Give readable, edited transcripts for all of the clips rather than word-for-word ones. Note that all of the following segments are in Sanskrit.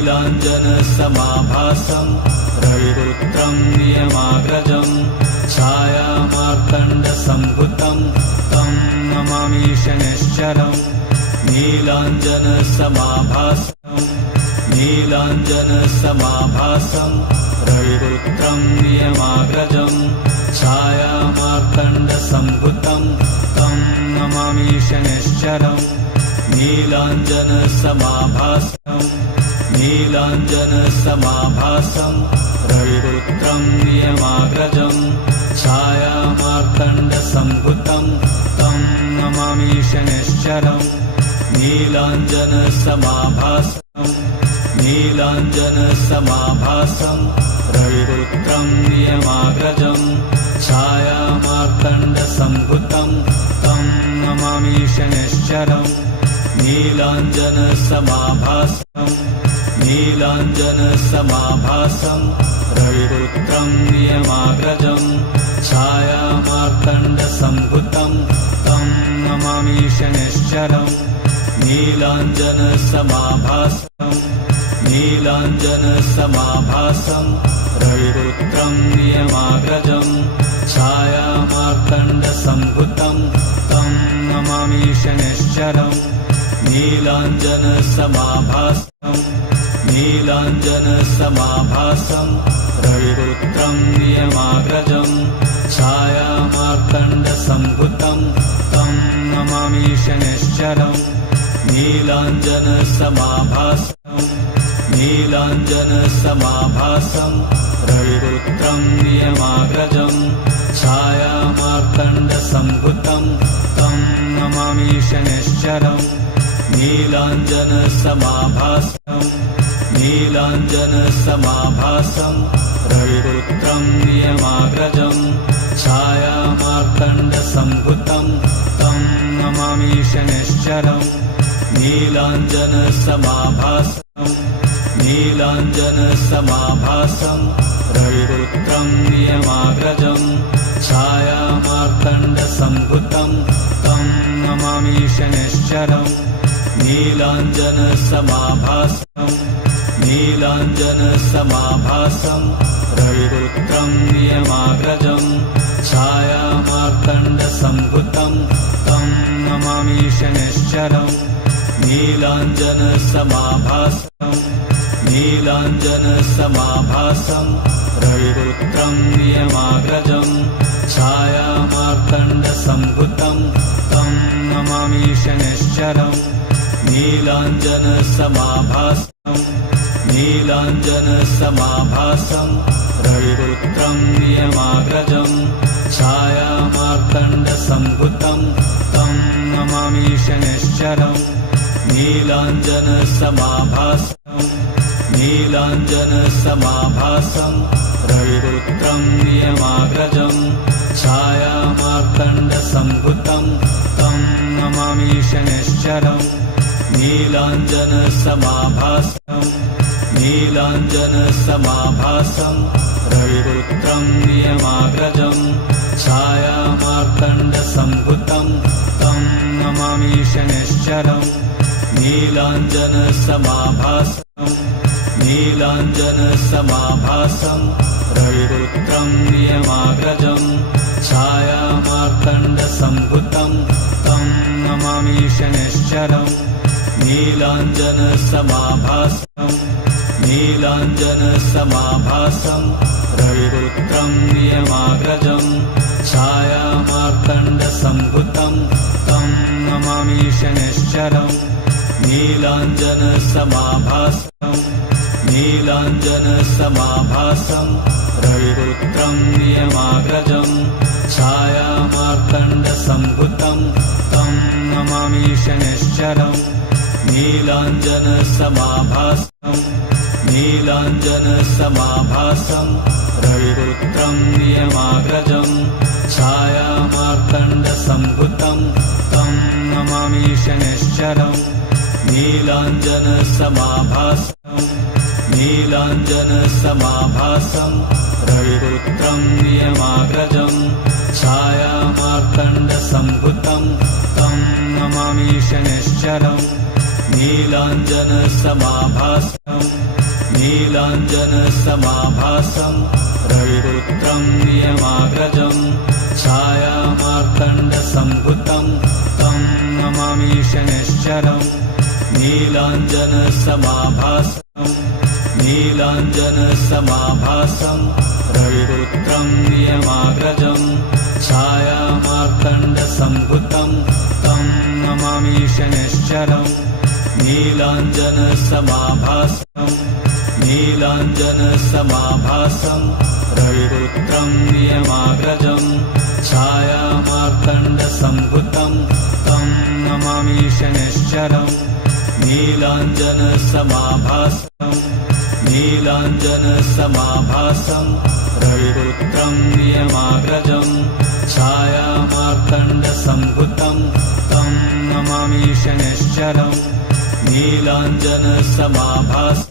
नीलाञ्जनसमाभासं रविपुत्रं नियमाग्रजं छायामार्तण्डसम्भुतं तं नमामि शनैश्चरम् नीलाञ्जनसमाभासं रविपुत्रं नियमाग्रजं छायामार्तण्डसम्भुतं तं नमामि शनैश्चरम् नीलाञ्जनसमाभासं रविपुत्रं नियमाग्रजं छायामार्तण्डसम्भुतं तं नमामि शनैश्चरम् नीलाञ्जनसमाभासं रविपुत्रं नियमाग्रजं छायामार्तण्डसम्भुतं तं नमामि शनैश्चरम् नीलाञ्जनसमाभासं रविपुत्रं नियमाग्रजं छायामार्तण्डसम्भुतं तं नमामि शनैश्चरम् नीलाञ्जनसमाभासं रविपुत्रं नियमाग्रजं छायामार्तण्डसम्भुतं तं नमामि शनैश्चरम् नीलाञ्जनसमाभासं रविपुत्रं नियमाग्रजं छायामार्तण्डसम्भुतं तं नमामि शनैश्चरम् नीलाञ्जनसमाभासं रविपुत्रं नियमाग्रजं छायामार्तण्डसम्भुतं तं नमामि शनैश्चरम् नीलाञ्जनसमाभासं रविपुत्रं नियमाग्रजं छायामार्तण्डसम्भुतं तं नमामि शनैश्चरम् नीलाञ्जनसमाभासं रविपुत्रं नियमाग्रजं छायामार्तण्डसम्भुतं तं नमामि शनैश्चरम् नीलाञ्जनसमाभासं रविपुत्रं नियमाग्रजं छायामार्तण्डसम्भुतं तं नमामि शनैश्चरम् नीलाञ्जनसमाभासं रविपुत्रं नियमाग्रजं छायामार्तण्डसम्भुतं तं नमामि शनैश्चरम् नीलाञ्जनसमाभासं रविपुत्रं नियमाग्रजं छायामार्तण्डसम्भुतं तं नमामि शनैश्चरम् नीलाञ्जनसमाभासं रविपुत्रं नियमाग्रजं छायामार्तण्डसम्भुतं तं नमामि शनैश्चरम् नीलाञ्जनसमाभासं रविपुत्रं नियमाग्रजं छायामार्तण्डसम्भुतं तं नमामि शनैश्चरम् नीलाञ्जनसमाभासं रविपुत्रं नियमाग्रजं छायामार्तण्डसम्भुतं तं नमामि शनैश्चरम् नीलाञ्जनसमाभासं रविपुत्रं नियमाग्रजं छायामार्तण्डसम्भुतं तं नमामि शनैश्चरम् नीलाञ्जनसमाभासं रविपुत्रं नियमाग्रजं छायामार्तण्डसम्भुतं तं नमामि शनैश्चरम् नीलाञ्जनसमाभासं रविपुत्रं नियमाग्रजं छायामार्तण्डसम्भुतं तं नमामि शनैश्चरम् नीलाञ्जनसमाभासं रविपुत्रं नियमाग्रजं छायामार्तण्डसम्भुतं तं नमामि शनैश्चरम् नीलाञ्जनसमाभासं नीलाञ्जनसमाभासं रविपुत्रं नियमाग्रजं छायामार्तण्डसम्भुतं तं नमामि शनैश्चरम् नीलाञ्जनसमाभासं नीलाञ्जनसमाभासं रविपुत्रं नियमाग्रजं छायामार्तण्डसम्भुतं तं नमामि शनैश्चरम् नीलाञ्जनसमाभासं नीलाञ्जनसमाभासं रविपुत्रं नियमाग्रजं छायामार्तण्डसम्भुतं तं नमामि शनैश्चरम् नीलाञ्जनसमाभासं नीलाञ्जनसमाभासं रविपुत्रं नियमाग्रजं छायामार्तण्डसम्भुतं तं नमामि शनैश्चरम् नीलाञ्जनसमाभासं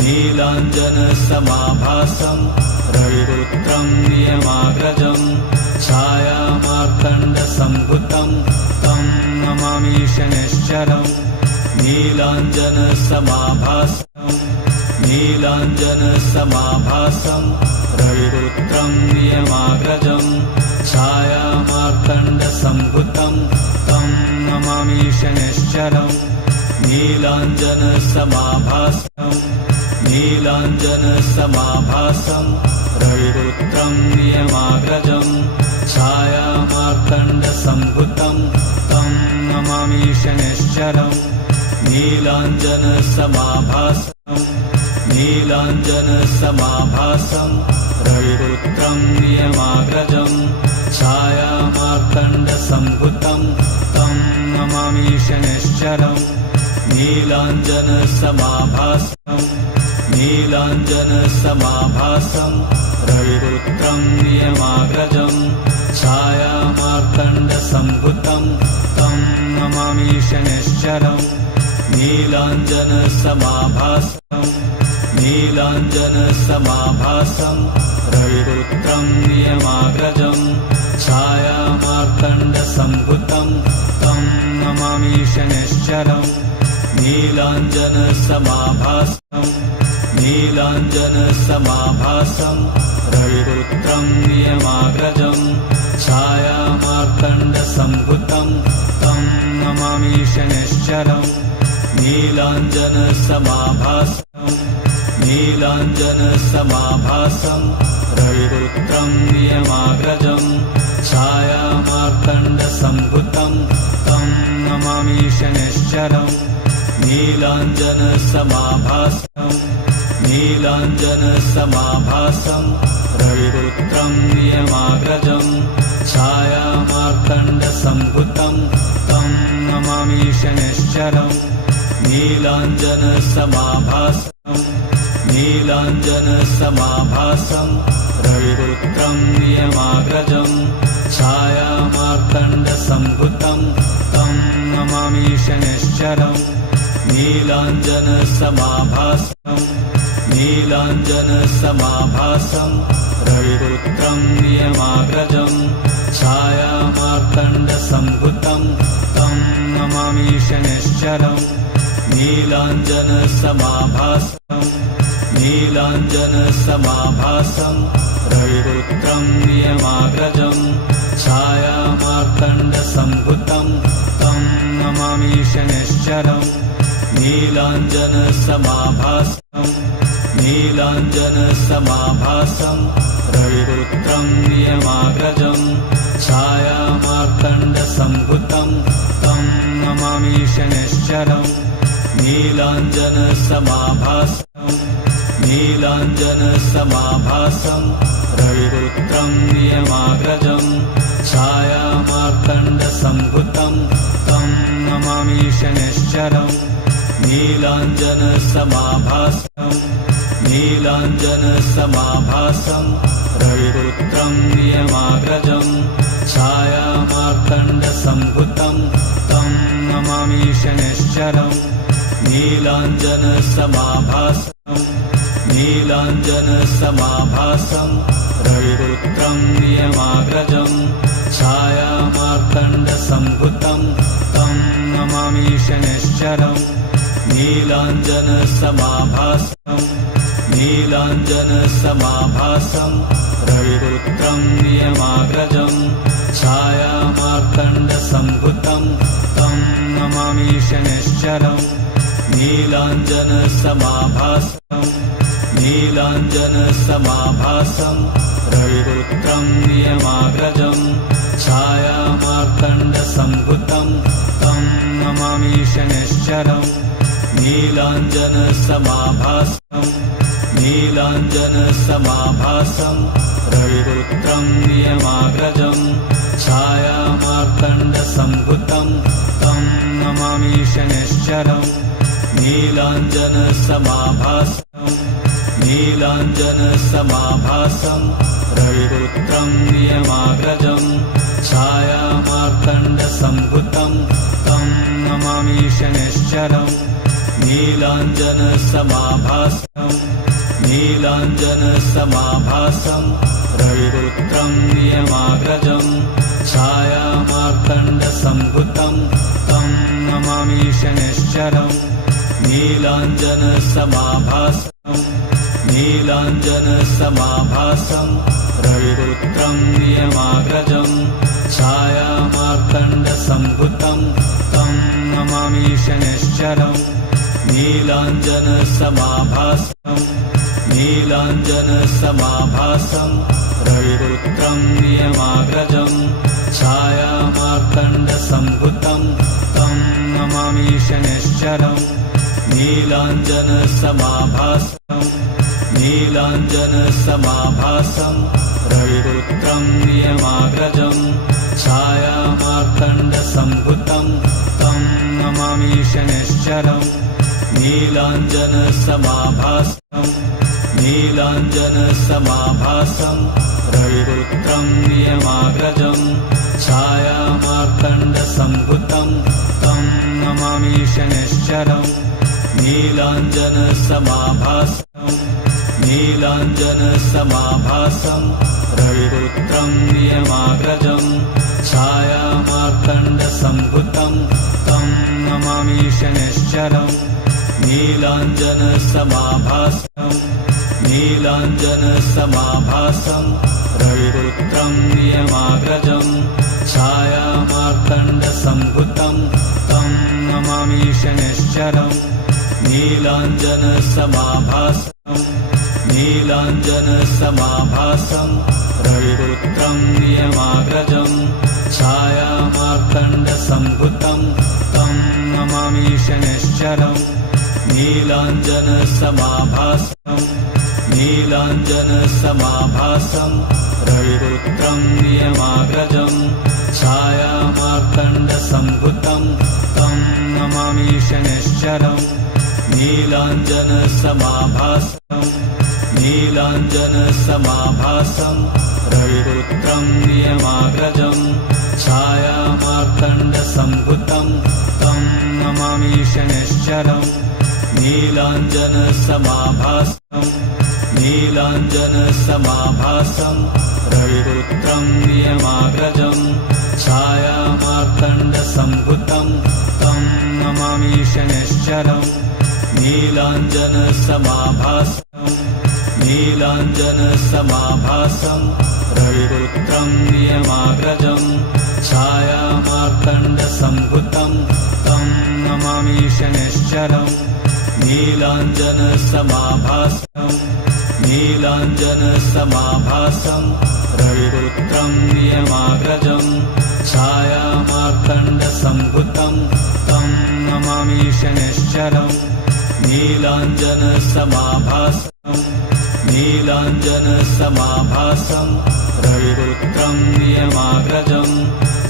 नीलाञ्जनसमाभासं रविपुत्रं नियमाग्रजं छायामार्तण्डसम्भुतं तं नमामि शनैश्चरम् नीलाञ्जनसमाभासं नीलाञ्जनसमाभासं रविपुत्रं नियमाग्रजं छायामार्तण्डसम्भुतं तं नमामि शनैश्चरम् नीलाञ्जनसमाभासं नीलाञ्जनसमाभासं रविपुत्रं नियमाग्रजं छायामार्तण्डसम्भुतं तं नमामि शनैश्चरम् नीलाञ्जनसमाभासं नीलाञ्जनसमाभासं रविपुत्रं नियमाग्रजं छायामार्तण्डसम्भुतं तं नमामि शनैश्चरम् नीलाञ्जनसमाभासं नीलाञ्जनसमाभासं रविपुत्रं नियमाग्रजं छायामार्तण्डसम्भुतं तं नमामि शनैश्चरम् नीलाञ्जनसमाभासं नीलाञ्जनसमाभासं रविपुत्रं नियमाग्रजं छायामार्तण्डसम्भुतं तं नमामि शनैश्चरम् नीलाञ्जनसमाभासं नीलाञ्जनसमाभासं रविपुत्रं नियमाग्रजं छायामार्तण्डसम्भुतं तं नमामि शनैश्चरम् नीलाञ्जनसमाभासं नीलाञ्जनसमाभासं रविपुत्रं नियमाग्रजं छायामार्तण्डसम्भुतं तं नमामि शनैश्चरम् नीलाञ्जनसमाभासं नीलाञ्जनसमाभासं रविपुत्रं नियमाग्रजं छायामार्तण्डसम्भुतं तं नमामि शनैश्चरम् नीलाञ्जनसमाभासं नीलाञ्जनसमाभासं रविपुत्रं नियमाग्रजं छायामार्तण्डसम्भुतं तं नमामि शनैश्चरम् नीलाञ्जनसमाभासं नीलाञ्जनसमाभासं रविपुत्रं नियमाग्रजं छायामार्तण्डसम्भुतं तं नमामि शनैश्चरम् नीलाञ्जनसमाभासं नीलाञ्जनसमाभासं रविपुत्रं नियमाग्रजं छायामार्तण्डसम्भुतं तं नमामि शनैश्चरम् नीलाञ्जनसमाभासं नीलाञ्जनसमाभासं रविपुत्रं नियमाग्रजं छायामार्तण्डसम्भुतं तं नमामि शनैश्चरम् नीलाञ्जनसमाभासं नीलाञ्जनसमाभासं रविपुत्रं नियमाग्रजं छायामार्तण्डसम्भुतं तं नमामि शनैश्चरम् नीलाञ्जनसमाभासं नीलाञ्जनसमाभासं रविपुत्रं नियमाग्रजं छायामार्तण्डसम्भुतं तं नमामि शनैश्चरम् नीलाञ्जनसमाभासं नीलाञ्जनसमाभासं रविपुत्रं नियमाग्रजं छायामार्तण्डसम्भुतं तं नमामि शनैश्चरम् नीलाञ्जनसमाभासम् नीलाञ्जनसमाभासम् रविपुत्रं नियमाग्रजम् छायामार्कण्डसम्भुतं तं नमामि शनैश्चरम् नीलाञ्जनसमाभासम् नीलाञ्जनसमाभासम् रविपुत्रं नियमाग्रजम् छायामार्कण्डसम्भुतं तं नमामि शनैश्चरम् नीलाञ्जनसमाभासम् नीलाञ्जनसमाभासम् रविपुत्रं नियमाग्रजम् छायामार्कण्डसम्भुतं तं नमामि शनैश्चरम् नीलाञ्जनसमाभासम् नीलाञ्जनसमाभासम् रविपुत्रं नियमाग्रजम् छायामार्कण्डसम्भुतं तं नमामि शनैश्चरम् नीलाञ्जनसमाभासम् नीलाञ्जनसमाभासम् रविपुत्रं नियमाग्रजम् छायामार्कण्डसम्भुतं तं नमामि शनैश्चरम् नीलाञ्जनसमाभासम् नीलाञ्जनसमाभासम् रविपुत्रं नियमाग्रजम् छायामार्कण्डसम्भुतं तं नमामि शनैश्चरम् नीलाञ्जनसमाभासम् नीलाञ्जनसमाभासम् रविपुत्रं नियमाग्रजम् छायामार्कण्डसम्भुतं तं नमामि शनैश्चरम् नीलाञ्जनसमाभासम् नीलाञ्जनसमाभासम् रविपुत्रं नियमाग्रजम् छायामार्कण्डसम्भुतं तं नमामि शनैश्चरम् नीलाञ्जनसमाभासम् नीलाञ्जनसमाभासम् रविपुत्रं नियमाग्रजम् छायामार्कण्डसम्भुतं तं नमामि शनैश्चरम् नीलाञ्जनसमाभासम् नीलाञ्जनसमाभासम् रविपुत्रं नियमाग्रजम् छायामार्कण्डसम्भुतं तं नमामि शनैश्चरम् नीलाञ्जनसमाभासम् नीलाञ्जनसमाभासम् रविपुत्रं नियमाग्रजम् छायामार्कण्डसम्भुतं तं नमामि शनैश्चरम् नीलाञ्जनसमाभासम् नीलाञ्जनसमाभासम् रविपुत्रं नियमाग्रजम् छायामार्कण्डसम्भुतं तं नमामि शनैश्चरम् नीलाञ्जनसमाभासम् नीलाञ्जनसमाभासम् रविपुत्रं नियमाग्रजम् छायामार्कण्डसम्भुतं तं नमामि शनैश्चरम् नीलाञ्जनसमाभासम् नीलाञ्जनसमाभासम् रविपुत्रं नियमाग्रजम् छायामार्कण्डसम्भुतं तं नमामि शनैश्चरम् नीलाञ्जनसमाभासम् नीलाञ्जनसमाभासम् रविपुत्रं नियमाग्रजम् छायामार्कण्डसम्भुतं तं नमामि शनैश्चरम् नीलाञ्जनसमाभासम् नीलाञ्जनसमाभासम् रविपुत्रं नियमाग्रजम् छायामार्कण्डसम्भुतं तं नमामि शनैश्चरम् नीलाञ्जनसमाभासम् नीलाञ्जनसमाभासम् रविपुत्रं नियमाग्रजम् छायामार्कण्डसम्भुतं तं नमामि शनैश्चरम् नीलाञ्जनसमाभासम् नीलाञ्जनसमाभासम् रविपुत्रं नियमाग्रजम्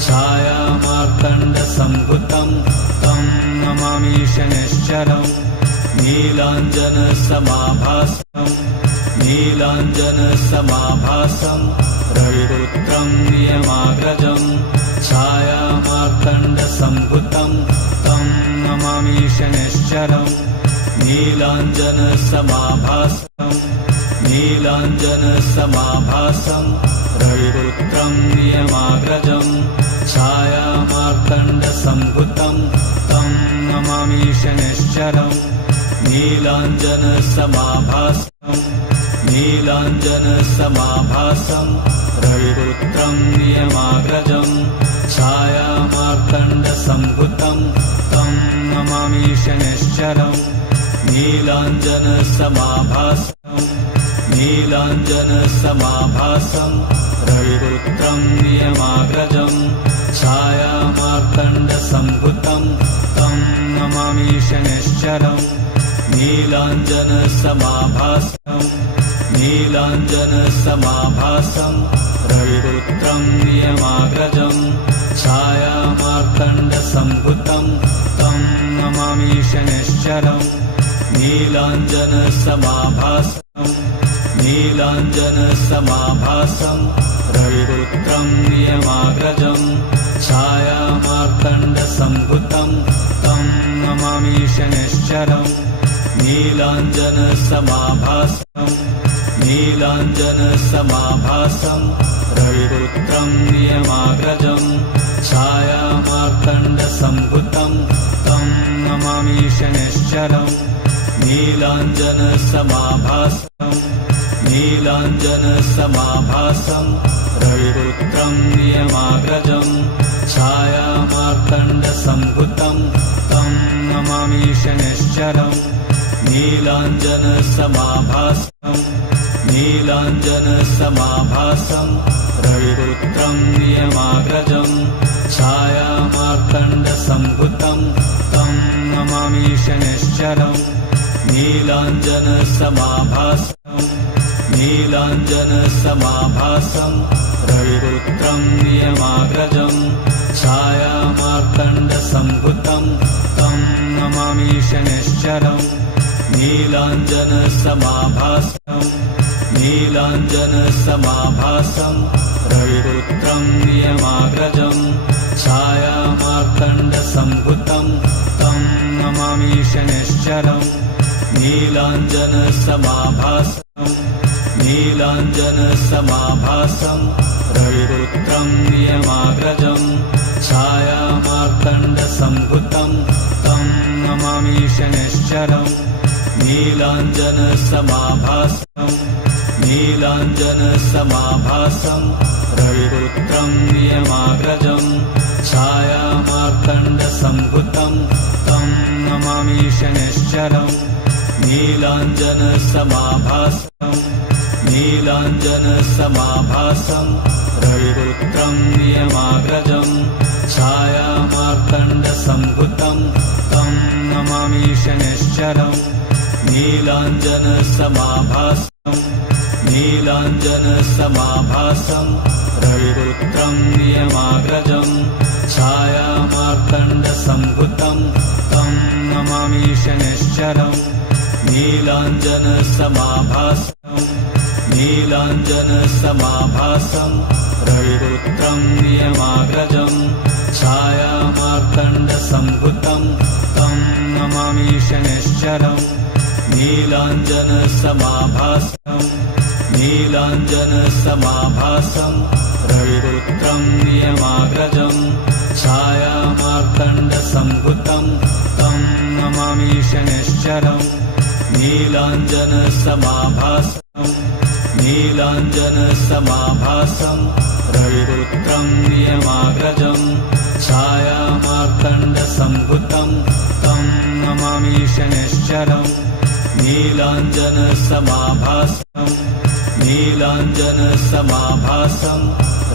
छायामार्कण्डसम्भुतं तं नमामि शनैश्चरम् नीलाञ्जनसमाभासम् नीलाञ्जनसमाभासम् रविपुत्रं नियमाग्रजम् छायामार्कण्डसम्भुतं तं नमामि शनैश्चरम् नीलाञ्जनसमाभासम् नीलाञ्जनसमाभासम् रविपुत्रं नियमाग्रजम् छायामार्कण्डसम्भुतं तं नमामि शनैश्चरम् नीलाञ्जनसमाभासं नीलाञ्जनसमाभासं रविपुत्रं नियमाग्रजं छायामार्तण्डसम्भुतं तं नमामि शनैश्चरम् नीलाञ्जनसमाभासं नीलाञ्जनसमाभासं रविपुत्रं नियमाग्रजं छायामार्तण्डसम्भुतं तं नमामि शनैश्चरम् नीलाञ्जनसमाभासं नीलाञ्जनसमाभासं रविपुत्रं नियमाग्रजं छायामार्तण्डसम्भुतं तं नमामि शनैश्चरम् नीलाञ्जनसमाभासं नीलाञ्जनसमाभासं रविपुत्रं नियमाग्रजं छायामार्तण्डसम्भुतं तं नमामि शनैश्चरम् नीलाञ्जनसमाभासं नीलाञ्जनसमाभासं रविपुत्रं नियमाग्रजं छायामार्तण्डसम्भुतं तं नमामि शनैश्चरम् नीलाञ्जनसमाभासं नीलाञ्जनसमाभासं रविपुत्रं नियमाग्रजं छायामार्तण्डसम्भुतं तं नमामि शनैश्चरम् नीलाञ्जनसमाभासं नीलाञ्जनसमाभासं रविपुत्रं नियमाग्रजं छायामार्तण्डसम्भुतं तं नमामि शनैश्चरम् नीलाञ्जनसमाभासं नीलाञ्जनसमाभासं रविपुत्रं नियमाग्रजं छायामार्तण्डसम्भुतं तं नमामि शनैश्चरम् नीलाञ्जनसमाभासं नीलाञ्जनसमाभासं रविपुत्रं नियमाग्रजं छायामार्तण्डसम्भुतं तं नमामि शनैश्चरम् नीलाञ्जनसमाभासं नीलाञ्जनसमाभासं रविपुत्रं नियमाग्रजं छायामार्तण्डसम्भुतं तं नमामि शनैश्चरम् नीलाञ्जनसमाभासं नीलाञ्जनसमाभासं रविपुत्रं नियमाग्रजं छायामार्तण्डसम्भुतं तं नमामि शनैश्चरम् नीलाञ्जनसमाभासं नीलाञ्जनसमाभासं रविपुत्रं नियमाग्रजं छायामार्तण्डसम्भुतं तं नमामि शनैश्चरम् नीलाञ्जनसमाभासं नीलाञ्जनसमाभासं रविपुत्रं नियमाग्रजं छायामार्तण्डसम्भुतं तं नमामि शनैश्चरम् नीलाञ्जनसमाभासं नीलाञ्जनसमाभासं रविपुत्रं नियमाग्रजं छायामार्तण्डसम्भुतं तं नमामि शनैश्चरम् नीलाञ्जनसमाभासं नीलाञ्जनसमाभासं रविपुत्रं नियमाग्रजं छायामार्तण्डसम्भुतं तं नमामि शनैश्चरम् नीलाञ्जनसमाभासं नीलाञ्जनसमाभासं रविपुत्रं नियमाग्रजं छायामार्तण्डसम्भुतं तं नमामि शनैश्चरम् नीलाञ्जनसमाभासं नीलाञ्जनसमाभासं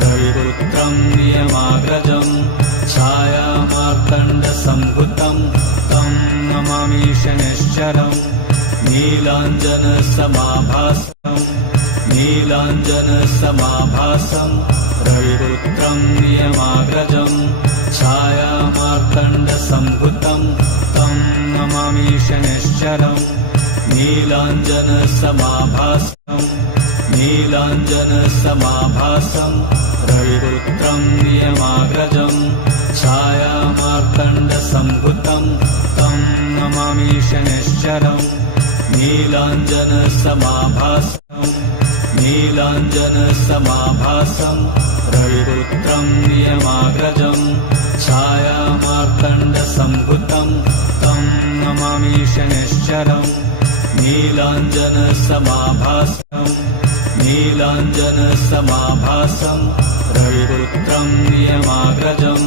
रविपुत्रं नियमाग्रजं छायामार्तण्डसम्भुतं तं नमामि शनैश्चरम् नीलाञ्जनसमाभासं नीलाञ्जनसमाभासं रविपुत्रं नियमाग्रजं छायामार्तण्डसम्भुतं तं नमामि शनैश्चरम् नीलाञ्जनसमाभासं नीलाञ्जनसमाभासं रविपुत्रं नियमाग्रजं छायामार्तण्डसम्भुतं तं नमामि शनैश्चरम् नीलाञ्जनसमाभासं नीलाञ्जनसमाभासं रविपुत्रं नियमाग्रजं छायामार्तण्डसम्भुतं मार्तण्डसम्भुतं तं नमामि शनिश्चरम् नीलाञ्जनसमाभासं नीलाञ्जनसमाभासं रविपुत्रं नियमाग्रजम्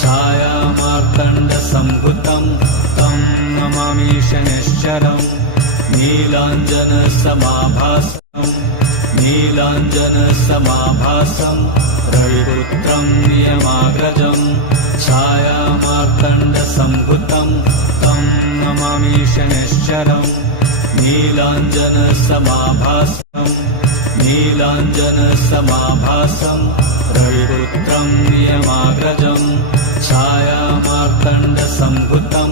छायामार्तण्डसम्भुतं तं नमामि शनिश्चरम् नीलाञ्जनसमाभासं नीलाञ्जनसमाभासं रविपुत्रं नियमाग्रजम् छायामार्तण्डसम्भुतं तं नमामि शनिश्चरम् नीलाञ्जनसमाभासं नीलाञ्जनसमाभासं रविपुत्रं नियमाग्रजम् छायामार्तण्डसम्भुतं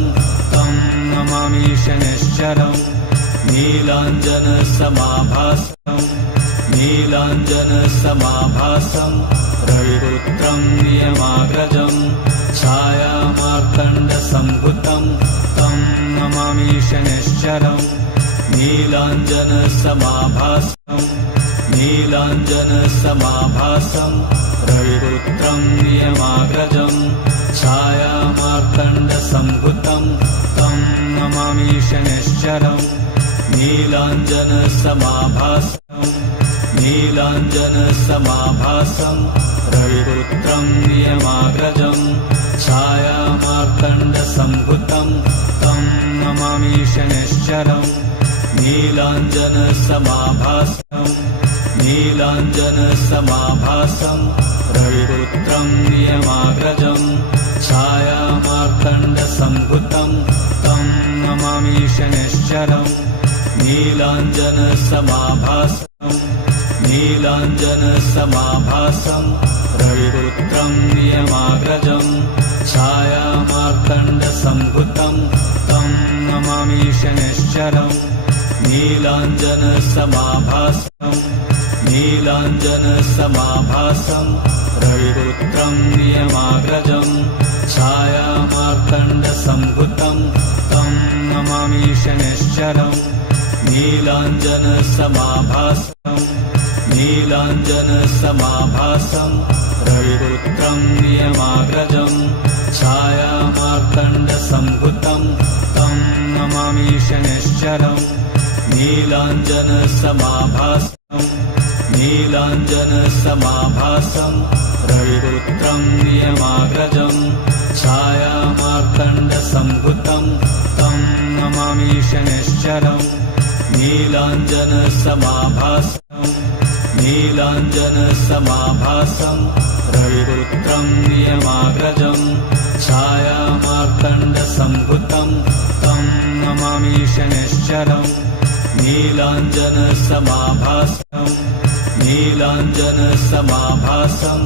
तं नमामि शनिश्चरम् नीलाञ्जनसमाभासं नीलाञ्जनसमाभासं रविपुत्रं नियमाग्रजम् छायामार्तण्डसम्भुतं तं नमामि शनिश्चरम् नीलाञ्जनसमाभासं नीलाञ्जनसमाभासं रविपुत्रं नियमाग्रजम् छायामार्तण्डसम्भुतं तं नमामि शनिश्चरम् नीलाञ्जनसमाभासं नीलाञ्जनसमाभासं रविपुत्रं नियमाग्रजम् छायामार्तण्डसम्भुतं तं नमामि शनिश्चरम् नीलाञ्जनसमाभासं नीलाञ्जनसमाभासं रविपुत्रं नियमाग्रजम् छायामार्तण्डसम्भुतं तं नमामि शनिश्चरम् नीलाञ्जनसमाभासं नीलाञ्जनसमाभासं रविपुत्रं नियमाग्रजम् छायामार्तण्डसम्भुतं तं नमामि शनिश्चरम् नीलाञ्जनसमाभासं नीलाञ्जनसमाभासं रविपुत्रं नियमाग्रजम् छायामार्तण्डसम्भुतं तं नमामि शनिश्चरम् नीलाञ्जनसमाभासं नीलाञ्जनसमाभासं रविपुत्रं नियमाग्रजम् छायामार्तण्डसम्भुतं तं नमामि शनिश्चरम् नीलाञ्जनसमाभासं नीलाञ्जनसमाभासं रविपुत्रं नियमाग्रजम् छायामार्तण्डसम्भुतं तं नमामि शनिश्चरम् नीलाञ्जनसमाभासं नीलाञ्जनसमाभासं रविपुत्रं नियमाग्रजम् छायामार्तण्डसम्भुतं तं नमामि शनिश्चरम् नीलाञ्जनसमाभासं नीलाञ्जनसमाभासं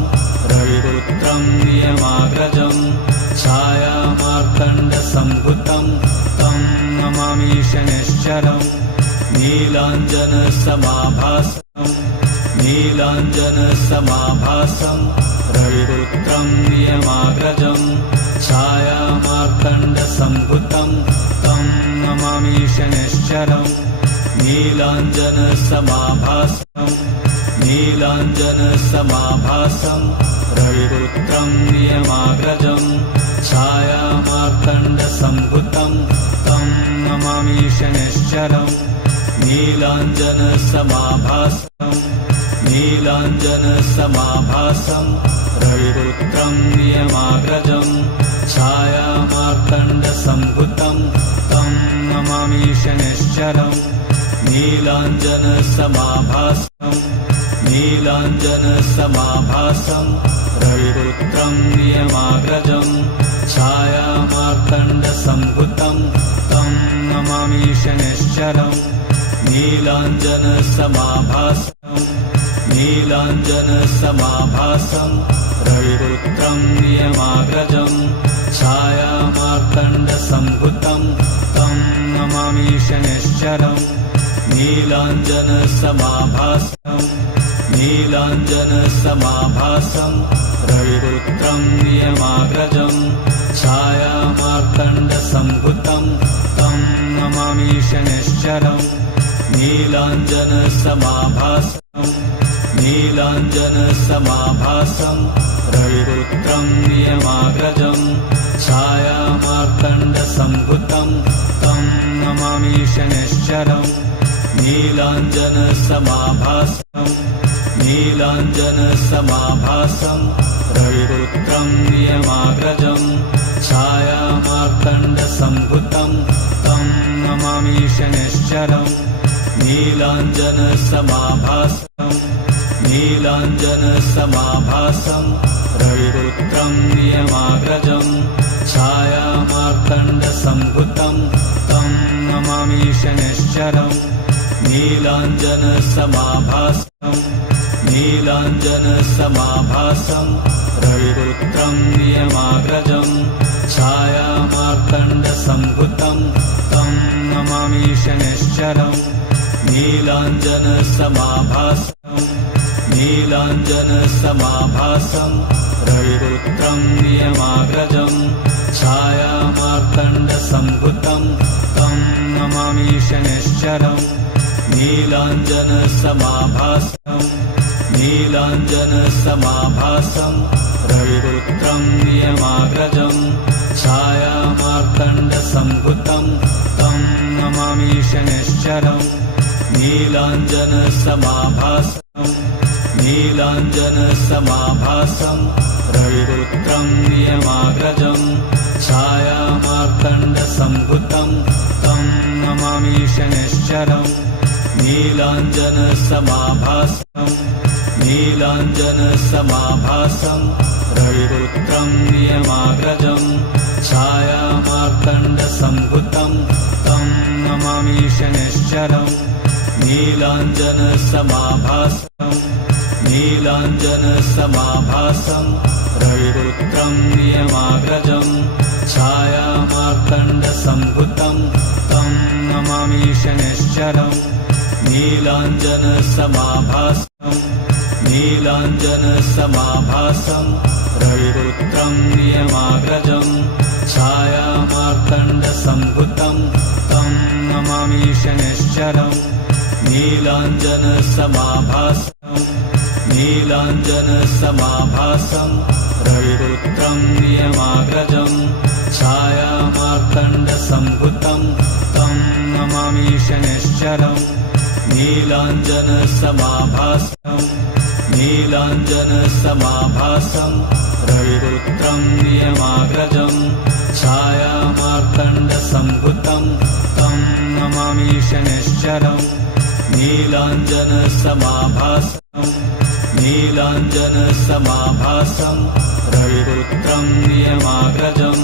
रविपुत्रं नियमाग्रजम् छायामार्तण्डसम्भुतं तं नमामि शनिश्चरम् नीलाञ्जनसमाभासं नीलाञ्जनसमाभासं रविपुत्रं नियमाग्रजम् छायामार्तण्डसम्भुतं तं नमामि शनिश्चरम् नीलाञ्जनसमाभासं नीलाञ्जनसमाभासं रविपुत्रं नियमाग्रजम् छायामार्तण्डसम्भुतं तं नमामि शनिश्चरम् नीलाञ्जनसमाभासं नीलाञ्जनसमाभासं रविपुत्रं नियमाग्रजम् छायामार्तण्डसम्भुतं तं नमामि शनिश्चरम् नीलाञ्जनसमाभासं नीलाञ्जनसमाभासं रविपुत्रं नियमाग्रजम् छायामार्तण्डसम्भुतं तं नमामि शनिश्चरम् नीलाञ्जनसमाभासं नीलाञ्जनसमाभासं रविपुत्रं नियमाग्रजम् छायामार्तण्डसम्भुतं तं नमामि शनिश्चरम् नीलाञ्जनसमाभासं नीलाञ्जनसमाभासं रविपुत्रं नियमाग्रजम् छायामार्तण्डसम्भुतं तं नमामि शनिश्चरम् नीलाञ्जनसमाभासं नीलाञ्जनसमाभासं रविपुत्रं नियमाग्रजम् छायामार्तण्डसम्भुतं तं नमामि शनैश्चरम् नीलाञ्जनसमाभासं नीलाञ्जनसमाभासं रविपुत्रं नियमाग्रजं छायामार्तण्डसम्भुतं तं नमामि शनैश्चरम् नीलाञ्जनसमाभासं नीलाञ्जनसमाभासं रविपुत्रं नियमाग्रजं छायामार्तण्डसम्भुतं तं नमामि शनैश्चरम् नीलाञ्जनसमाभासं नीलाञ्जनसमाभासं रविपुत्रं नियमाग्रजं छायामार्तण्डसम्भुतं तं नमामि शनैश्चरम् नीलाञ्जनसमाभासं नीलाञ्जनसमाभासं रविपुत्रं नियमाग्रजं छायामार्तण्डसम्भुतं तं नमामि शनैश्चरम् नीलाञ्जनसमाभासं नीलाञ्जनसमाभासं रविपुत्रं नियमाग्रजं छायामार्तण्डसम्भुतं तं नमामि शनैश्चरम् नीलाञ्जनसमाभासं नीलाञ्जनसमाभासं रविपुत्रं नियमाग्रजं छायामार्तण्डसम्भुतं तं नमामि शनैश्चरम् नीलाञ्जनसमाभासं नीलाञ्जनसमाभासं रविपुत्रं नियमाग्रजं छायामार्तण्डसम्भुतं तं नमामि शनैश्चरम् नीलाञ्जनसमाभासं नीलाञ्जनसमाभासं रविपुत्रं नियमाग्रजं छायामार्तण्डसम्भुतं तं नमामि शनैश्चरम् नीलाञ्जनसमाभासं नीलाञ्जनसमाभासं रविपुत्रं नियमाग्रजं छायामार्तण्डसम्भुतं तं नमामि शनैश्चरम् नीलाञ्जनसमाभासं नीलाञ्जनसमाभासं रविपुत्रं नियमाग्रजं छायामार्तण्डसम्भुतं तं नमामि शनैश्चरम् नीलाञ्जनसमाभासं नीलाञ्जनसमाभासं रविपुत्रं नियमाग्रजं छायामार्तण्डसम्भुतं तं नमामि शनैश्चरम् नीलाञ्जनसमाभासं नीलाञ्जनसमाभासं रविपुत्रं नियमाग्रजं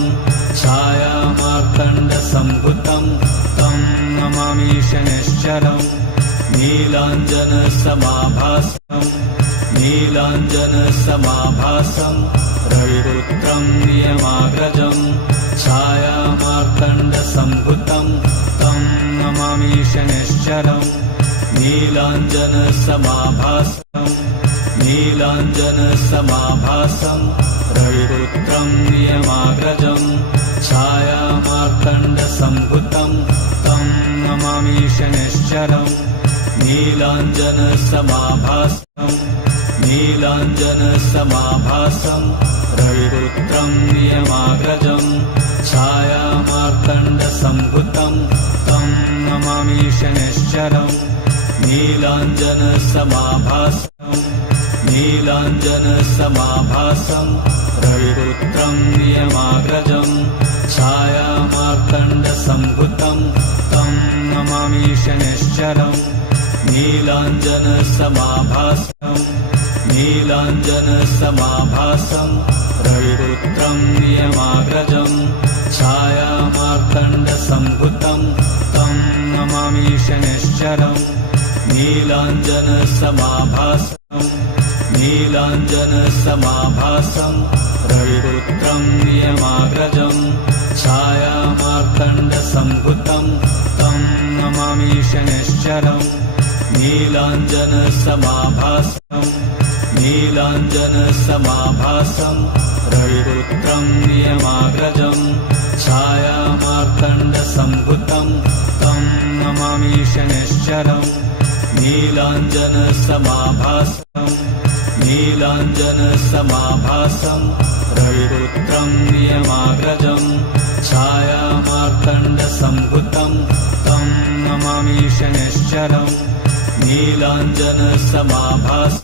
छायामार्तण्डसम्भुतं तं नमामि शनैश्चरम् नीलाञ्जनसमाभासं नीलाञ्जनसमाभासं रविपुत्रं नियमाग्रजं छायामार्तण्डसम्भुतं तं नमामि शनैश्चरम् नीलाञ्जनसमाभासं नीलाञ्जनसमाभासं रविपुत्रं नियमाग्रजं छायामार्तण्डसम्भुतं तं नमामि शनैश्चरम् नीलाञ्जनसमाभासं नीलाञ्जनसमाभासं रविपुत्रं नियमाग्रजं छायामार्तण्डसम्भुतं तं नमामि शनैश्चरम् नीलाञ्जनसमाभासं नीलाञ्जनसमाभासं रविपुत्रं नियमाग्रजं छायामार्तण्डसम्भुतं तं नमामि शनैश्चरम् नीलाञ्जनसमाभासं नीलाञ्जनसमाभासं रविपुत्रं नियमाग्रजं छायामार्तण्डसम्भुतं तं नमामि शनैश्चरम् नीलाञ्जनसमाभासं नीलाञ्जनसमाभासं रविपुत्रं नियमाग्रजं छायामार्तण्डसम्भुतं तं नमामि शनैश्चरम् नीलाञ्जनसमाभासं नीलाञ्जनसमाभासं रविपुत्रं नियमाग्रजं छायामार्तण्डसम्भुतं तं नमामि शनैश्चरम् नीलाञ्जनसमाभासं नीलाञ्जनसमाभासं रविपुत्रं नियमाग्रजं छायामार्तण्डसम्भुतं तं नमामि शनैश्चरम् नीलाञ्जनसमाभासं